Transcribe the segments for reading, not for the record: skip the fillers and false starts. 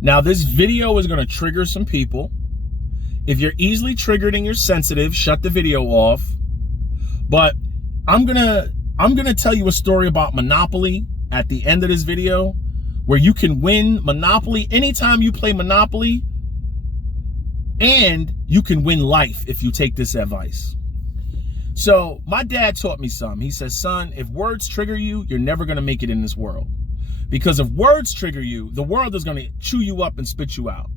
Now, this video is going to trigger some people. If you're easily triggered and you're sensitive, shut the video off. But I'm gonna tell you a story about Monopoly at the end of this video, where you can win Monopoly anytime you play Monopoly, and you can win life if you take this advice. So my dad taught me something. He says, son, if words trigger you, you're never gonna make it in this world. Because if words trigger you, the world is gonna chew you up and spit you out.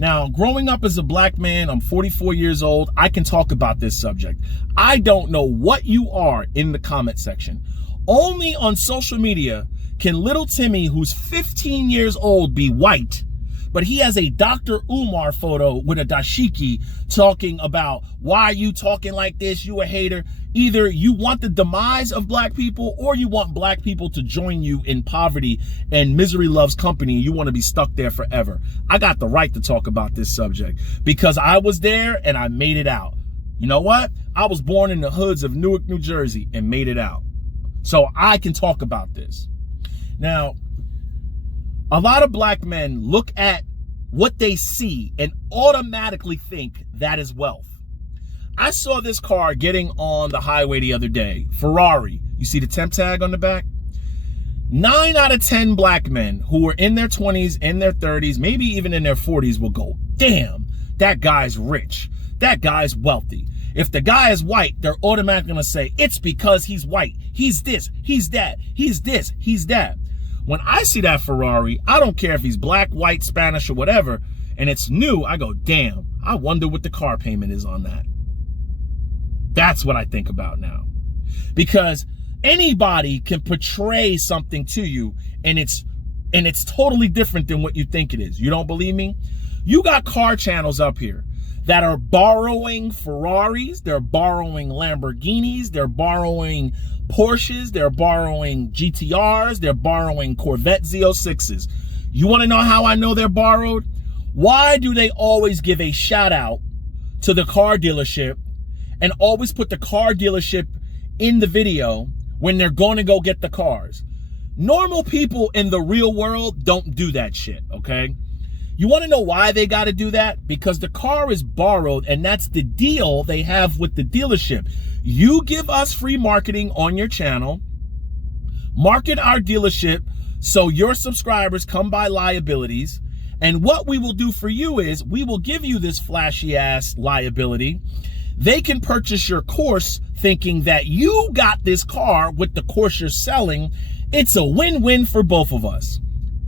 Now, growing up as a black man, I'm 44 years old, I can talk about this subject. I don't know what you are in the comment section. Only on social media can little Timmy, who's 15 years old, be white, but he has a Dr. Umar photo with a dashiki talking about, why are you talking like this? You a hater. Either you want the demise of black people, or you want black people to join you in poverty and misery loves company. You want to be stuck there forever. I got the right to talk about this subject because I was there and I made it out. You know what? I was born in the hoods of Newark, New Jersey and made it out. So I can talk about this. Now, a lot of black men look at what they see and automatically think that is wealth. I saw this car getting on the highway the other day, Ferrari. You see the temp tag on the back? 9 out of 10 black men who are in their 20s, in their 30s, maybe even in their 40s will go, damn, that guy's rich. That guy's wealthy. If the guy is white, they're automatically gonna say, it's because he's white. He's this, he's that, he's this, he's that. When I see that Ferrari, I don't care if he's black, white, Spanish, or whatever, and it's new, I go, damn, I wonder what the car payment is on that. That's what I think about now. Because anybody can portray something to you and it's totally different than what you think it is. You don't believe me? You got car channels up here that are borrowing Ferraris, they're borrowing Lamborghinis, they're borrowing Porsches, they're borrowing GTRs, they're borrowing Corvette Z06s. You want to know how I know they're borrowed? Why do they always give a shout out to the car dealership and always put the car dealership in the video when they're going to go get the cars? Normal people in the real world don't do that shit, okay? You want to know why they got to do that? Because the car is borrowed, and that's the deal they have with the dealership. You give us free marketing on your channel, market our dealership so your subscribers come by liabilities, and what we will do for you is we will give you this flashy ass liability. They can purchase your course thinking that you got this car with the course you're selling. It's a win-win for both of us.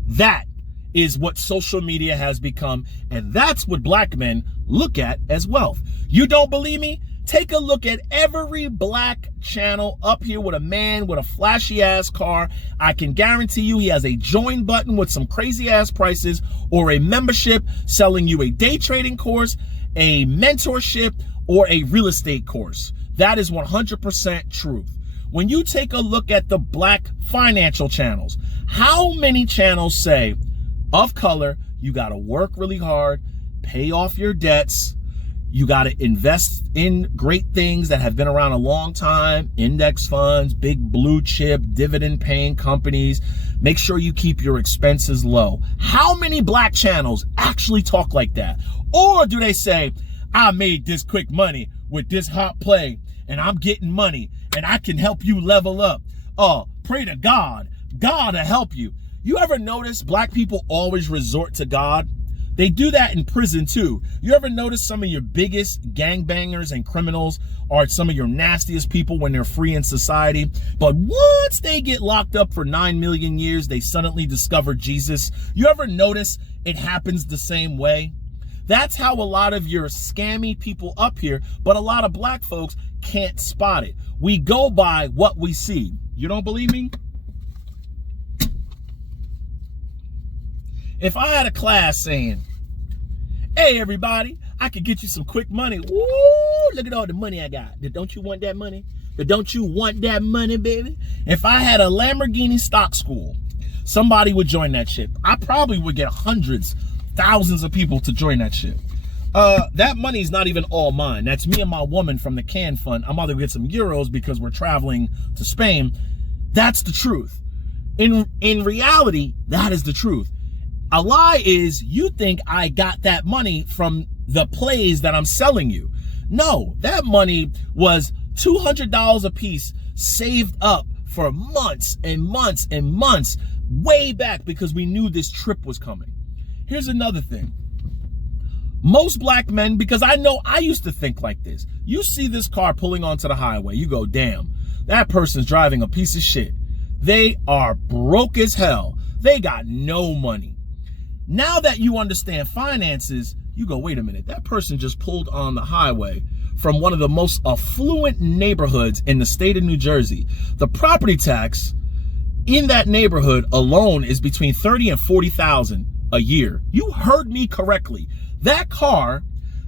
That is what social media has become, and that's what black men look at as wealth. You don't believe me? Take a look at every black channel up here with a man with a flashy ass car. I can guarantee you he has a join button with some crazy ass prices, or a membership selling you a day trading course, a mentorship, or a real estate course. That is 100% truth. When you take a look at the black financial channels, how many channels say, of color, you got to work really hard, pay off your debts, you got to invest in great things that have been around a long time, index funds, big blue chip, dividend paying companies, make sure you keep your expenses low. How many black channels actually talk like that? Or do they say, I made this quick money with this hot play and I'm getting money and I can help you level up. Oh, pray to God. God will help you. You ever notice black people always resort to God? They do that in prison too. You ever notice some of your biggest gangbangers and criminals are some of your nastiest people when they're free in society? But once they get locked up for 9 million years, they suddenly discover Jesus. You ever notice it happens the same way? That's how a lot of your scammy people up here, but a lot of black folks can't spot it. We go by what we see. You don't believe me? If I had a class saying, hey everybody, I could get you some quick money. Woo, look at all the money I got. Don't you want that money? Don't you want that money, baby? If I had a Lamborghini stock school, somebody would join that shit. I probably would get hundreds, thousands of people to join that shit. That money's not even all mine. That's me and my woman from the Can Fund. I'm about to get some euros because we're traveling to Spain. That's the truth. In reality, that is the truth. A lie is you think I got that money from the plays that I'm selling you. No, that money was $200 a piece saved up for months and months and months way back because we knew this trip was coming. Here's another thing. Most black men, because I know I used to think like this. You see this car pulling onto the highway, you go, damn, that person's driving a piece of shit. They are broke as hell. They got no money. Now that you understand finances, you go, wait a minute, that person just pulled on the highway from one of the most affluent neighborhoods in the state of New Jersey. The property tax in that neighborhood alone is between $30,000 and $40,000 a year. You heard me correctly. That car,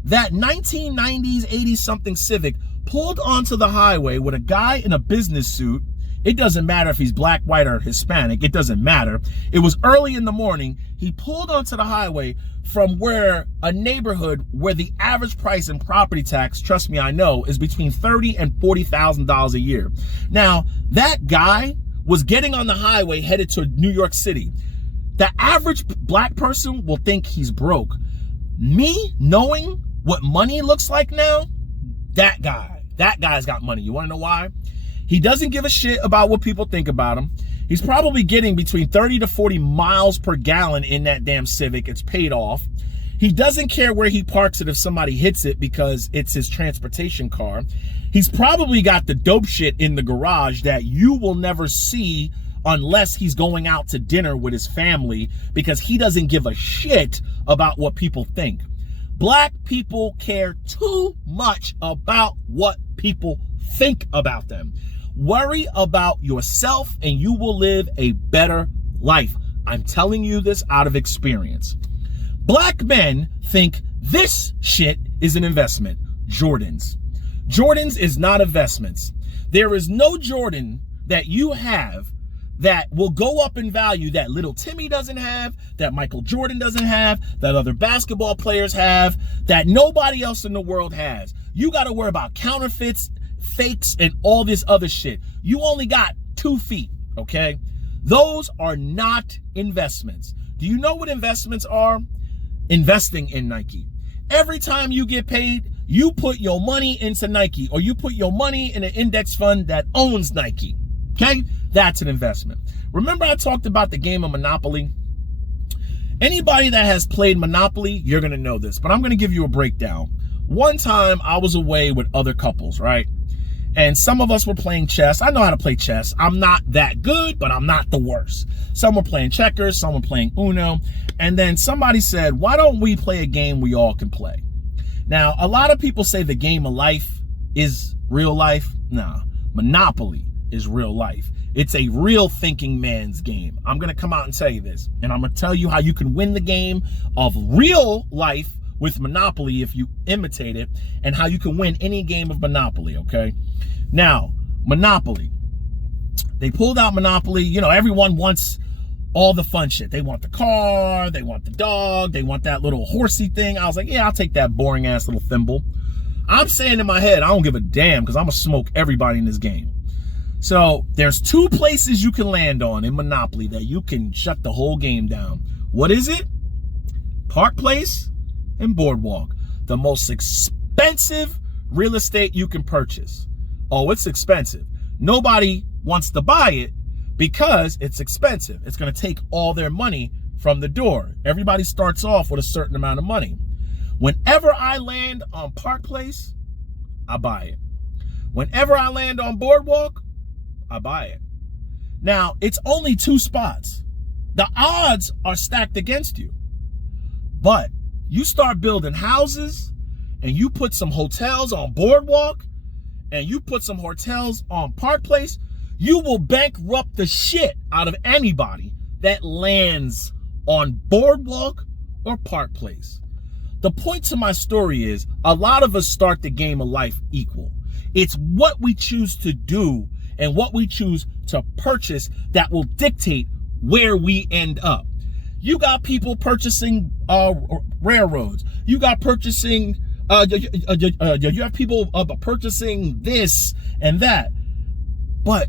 that 1990s, 80 something Civic, pulled onto the highway with a guy in a business suit. It doesn't matter if he's black, white, or Hispanic. It doesn't matter. It was early in the morning. He pulled onto the highway from where a neighborhood where the average price in property tax, trust me, I know, is between $30,000 and $40,000 a year. Now, that guy was getting on the highway headed to New York City. The average black person will think he's broke. Me knowing what money looks like now, that guy's got money. You want to know why? He doesn't give a shit about what people think about him. He's probably getting between 30 to 40 miles per gallon in that damn Civic. It's paid off. He doesn't care where he parks it if somebody hits it because it's his transportation car. He's probably got the dope shit in the garage that you will never see unless he's going out to dinner with his family because he doesn't give a shit about what people think. Black people care too much about what people think about them. Worry about yourself and you will live a better life. I'm telling you this out of experience. Black men think this shit is an investment. Jordans. Jordans is not investments. There is no Jordan that you have that will go up in value that little Timmy doesn't have, that Michael Jordan doesn't have, that other basketball players have, that nobody else in the world has. You got to worry about counterfeits, fakes, and all this other shit. You only got 2 feet, okay? Those are not investments. Do you know what investments are? Investing in Nike. Every time you get paid, you put your money into Nike or you put your money in an index fund that owns Nike, okay? That's an investment. Remember I talked about the game of Monopoly? Anybody that has played Monopoly, you're going to know this, but I'm going to give you a breakdown. One time I was away with other couples, right? And some of us were playing chess. I know how to play chess. I'm not that good, but I'm not the worst. Some were playing checkers, some were playing Uno. And then somebody said, why don't we play a game we all can play? Now, a lot of people say the game of life is real life. Nah, Monopoly is real life. It's a real thinking man's game. I'm going to come out and tell you this. And I'm going to tell you how you can win the game of real life with Monopoly if you imitate it, and how you can win any game of Monopoly, okay? Now, Monopoly. They pulled out Monopoly. You know, everyone wants all the fun shit. They want the car, they want the dog, they want that little horsey thing. I was like, yeah, I'll take that boring ass little thimble. I'm saying in my head, I don't give a damn because I'm going to smoke everybody in this game. So there's 2 places you can land on in Monopoly that you can shut the whole game down. What is it? Park Place and Boardwalk. The most expensive real estate you can purchase. Oh, it's expensive. Nobody wants to buy it because it's expensive. It's going to take all their money from the door. Everybody starts off with a certain amount of money. Whenever I land on Park Place, I buy it. Whenever I land on Boardwalk, I buy it. Now, it's only 2 spots. The odds are stacked against you. But you start building houses and you put some hotels on Boardwalk and you put some hotels on Park Place, you will bankrupt the shit out of anybody that lands on Boardwalk or Park Place. The point to my story is a lot of us start the game of life equal. It's what we choose to do and what we choose to purchase that will dictate where we end up. You got people purchasing railroads. You got purchasing, you have people purchasing this and that. But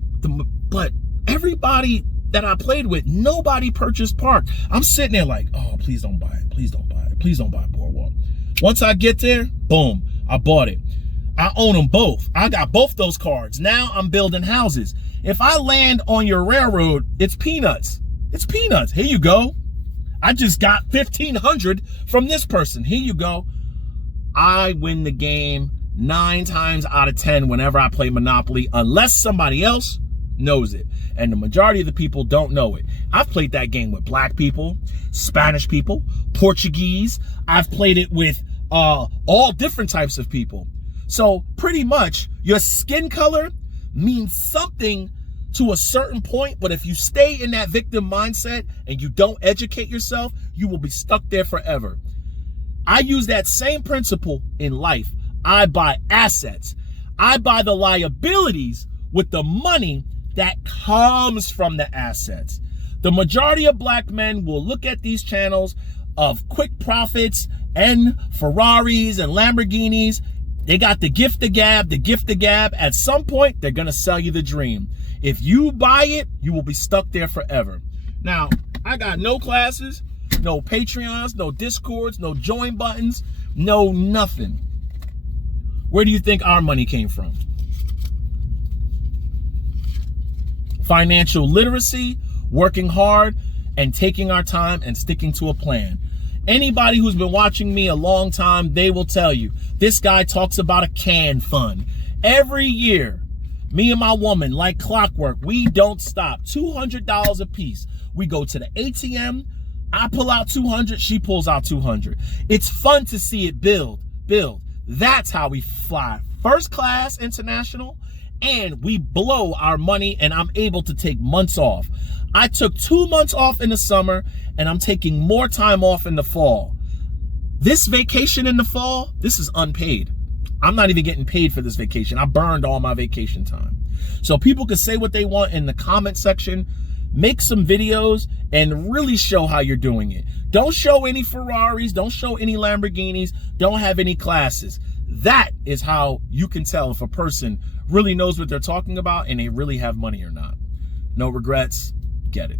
everybody that I played with, nobody purchased Park. I'm sitting there like, oh, please don't buy it. Please don't buy it. Please don't buy Boardwalk. Once I get there, boom, I bought it. I own them both. I got both those cards. Now I'm building houses. If I land on your railroad, it's peanuts. It's peanuts. Here you go. I just got 1,500 from this person. Here you go. I win the game 9 times out of 10 whenever I play Monopoly, unless somebody else knows it. And the majority of the people don't know it. I've played that game with black people, Spanish people, Portuguese. I've played it with all different types of people. So pretty much your skin color means something to a certain point, but if you stay in that victim mindset and you don't educate yourself, you will be stuck there forever. I use that same principle in life. I buy assets. I buy the liabilities with the money that comes from the assets. The majority of black men will look at these channels of quick profits and Ferraris and Lamborghinis. They got the gift the gab, the gift the gab. At some point, they're going to sell you the dream. If you buy it, you will be stuck there forever. Now, I got no classes, no Patreons, no Discords, no join buttons, no nothing. Where do you think our money came from? Financial literacy, working hard, and taking our time and sticking to a plan. Anybody who's been watching me a long time, they will tell you, this guy talks about a can fund. Every year, me and my woman, like clockwork, we don't stop. $200 a piece. We go to the ATM. I pull out 200. She pulls out 200. It's fun to see it build. That's how we fly first class international, and we blow our money, and I'm able to take months off. I took 2 months off in the summer, and I'm taking more time off in the fall. This vacation in the fall, this is unpaid. I'm not even getting paid for this vacation. I burned all my vacation time. So people can say what they want in the comment section. Make some videos and really show how you're doing it. Don't show any Ferraris. Don't show any Lamborghinis. Don't have any classes. That is how you can tell if a person really knows what they're talking about and they really have money or not. No regrets. Get it.